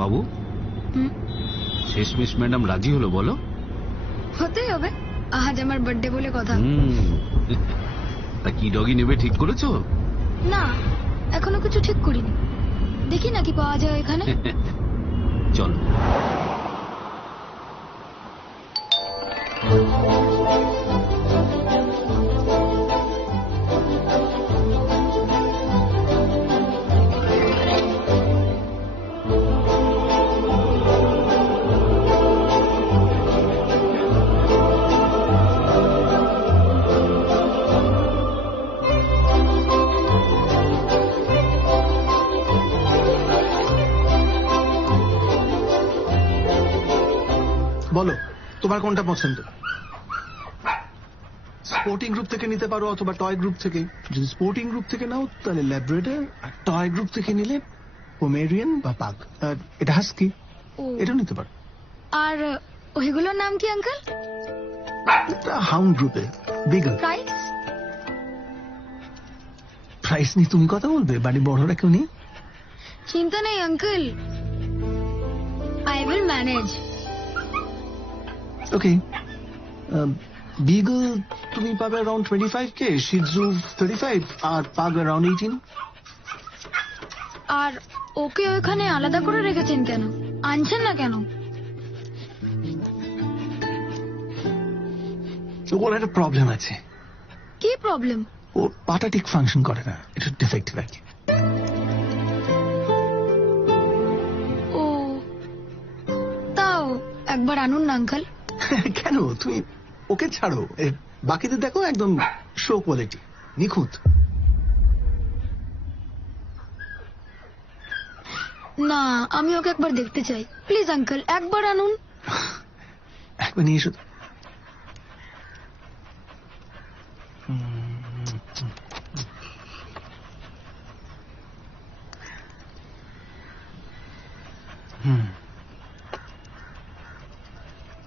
বাবু, শেষমেশ ম্যাডাম রাজি হলো বলো? হতেই হবে, আজ আমার বার্থডে বলে কথা। তা কি ডগি নেবে ঠিক করেছো? না, এখনো কিছু ঠিক করিনি, দেখি না কি পাওয়া যায় এখানে। চলো। বলো তোমার কোনটা পছন্দ? স্পোর্টিং গ্রুপ থেকে নিতে পারো অথবা টয় গ্রুপ থেকে। যদি স্পোর্টিং গ্রুপ থেকে নাও তাহলে ল্যাব্রাডর, আর টয় গ্রুপ থেকে নিলে পোমেরিয়ান বা পাগ। আর এটা হাস্কি, এটাও নিতে পারো। আর ওইগুলোর নাম কি আঙ্কেল? এটা হাউন্ড গ্রুপে বিগল। প্রাইস? প্রাইস নিয়ে তুমি কথা বলবে, বাড়ি বড়রা কেউ নেই। চিন্তা নেই uncle, I will manage. Okay, Beagle তুমি পাবে অ্যারাউন্ড 25K, শিজু 35 আর পাগ অ্যারাউন্ড 18। আর ওকে ওখানে আলাদা করে রেখেছেন কেন? আনছেন না কেন? ওর একটা প্রবলেম আছে। কি প্রবলেম? ওর পাটা ঠিক ফাংশন করে না, এটা ডিফেক্টিভ আর কি। ও, তাও একবার আনুন না আঙ্কেল। কেন? তুমি ওকে ছাড়ো, বাকিদের দেখো একদম শো কোয়ালিটি, নিখুঁত। না, আমি ওকে একবার দেখতে চাই, প্লিজ আঙ্কেল একবার আনুন। একবার নিয়ে এসো।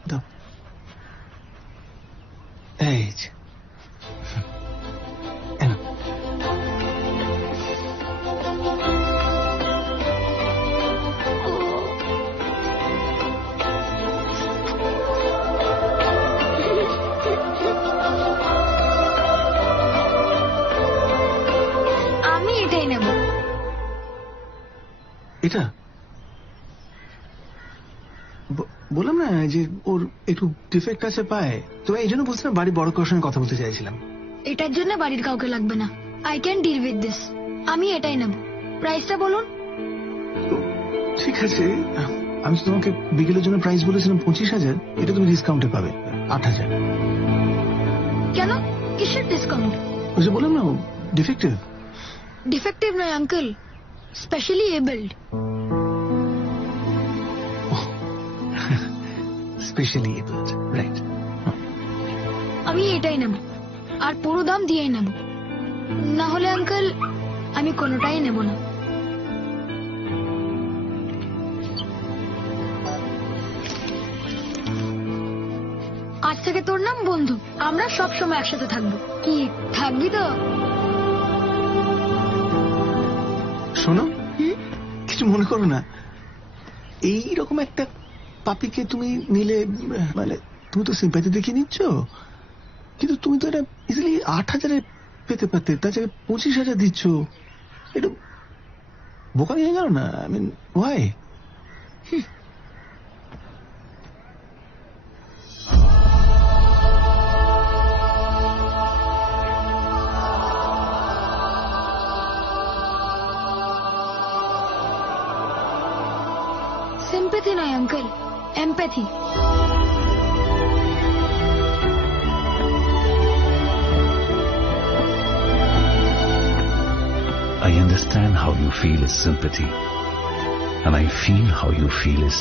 দাও, এই যে। আমি এটাই নেব। এটা বললাম না যে ওর একটু ডিফেক্ট আছে পায়ে, তো এই জন্য বুঝতে বাড়ি বড় কারোর সঙ্গে কথা বলতে চাইছিলাম। এটার জন্য বাড়ির কাউকে লাগবে না, I can deal with this. আমি এটাই নেব। প্রাইসটা বলুন। ঠিক আছে, আমি তো তোমাকে বিকেলের জন্য প্রাইস বলেছিলাম 25,000, এটা তুমি ডিসকাউন্টে পাবে 8,000। কেন? কিসের ডিসকাউন্ট? ওই যে বললাম না ডিফেক্টিভ। ডিফেক্টিভ নয় uncle, specially abled. Specially abled, right. আমি এটাই নেব, আর পুরো দাম দিয়েই নেব। না হলে আঙ্কেল আমি কোনোটাই নেব না। আজ থেকে তোর নাম বন্ধু, আমরা সব সময় একসাথে থাকবো। কি থাকবি তো? শোনো, কিছু মনে করো না, এইরকম একটা পাপিকে তুমি নিলে, মানে তুমি তো সিম্প্যাথি দেখিয়ে নিচ্ছ, কিন্তু তুমি তো এটা ইজিলি 8,000-এ পেতে পারতে, তার জায়গায় 25,000 দিচ্ছ। এটা বোকামি হয়ে গেল না? I mean why? সিম্প্যাথি নয় uncle, empathy. I understand how you feel is sympathy, and I feel how you feel is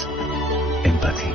empathy.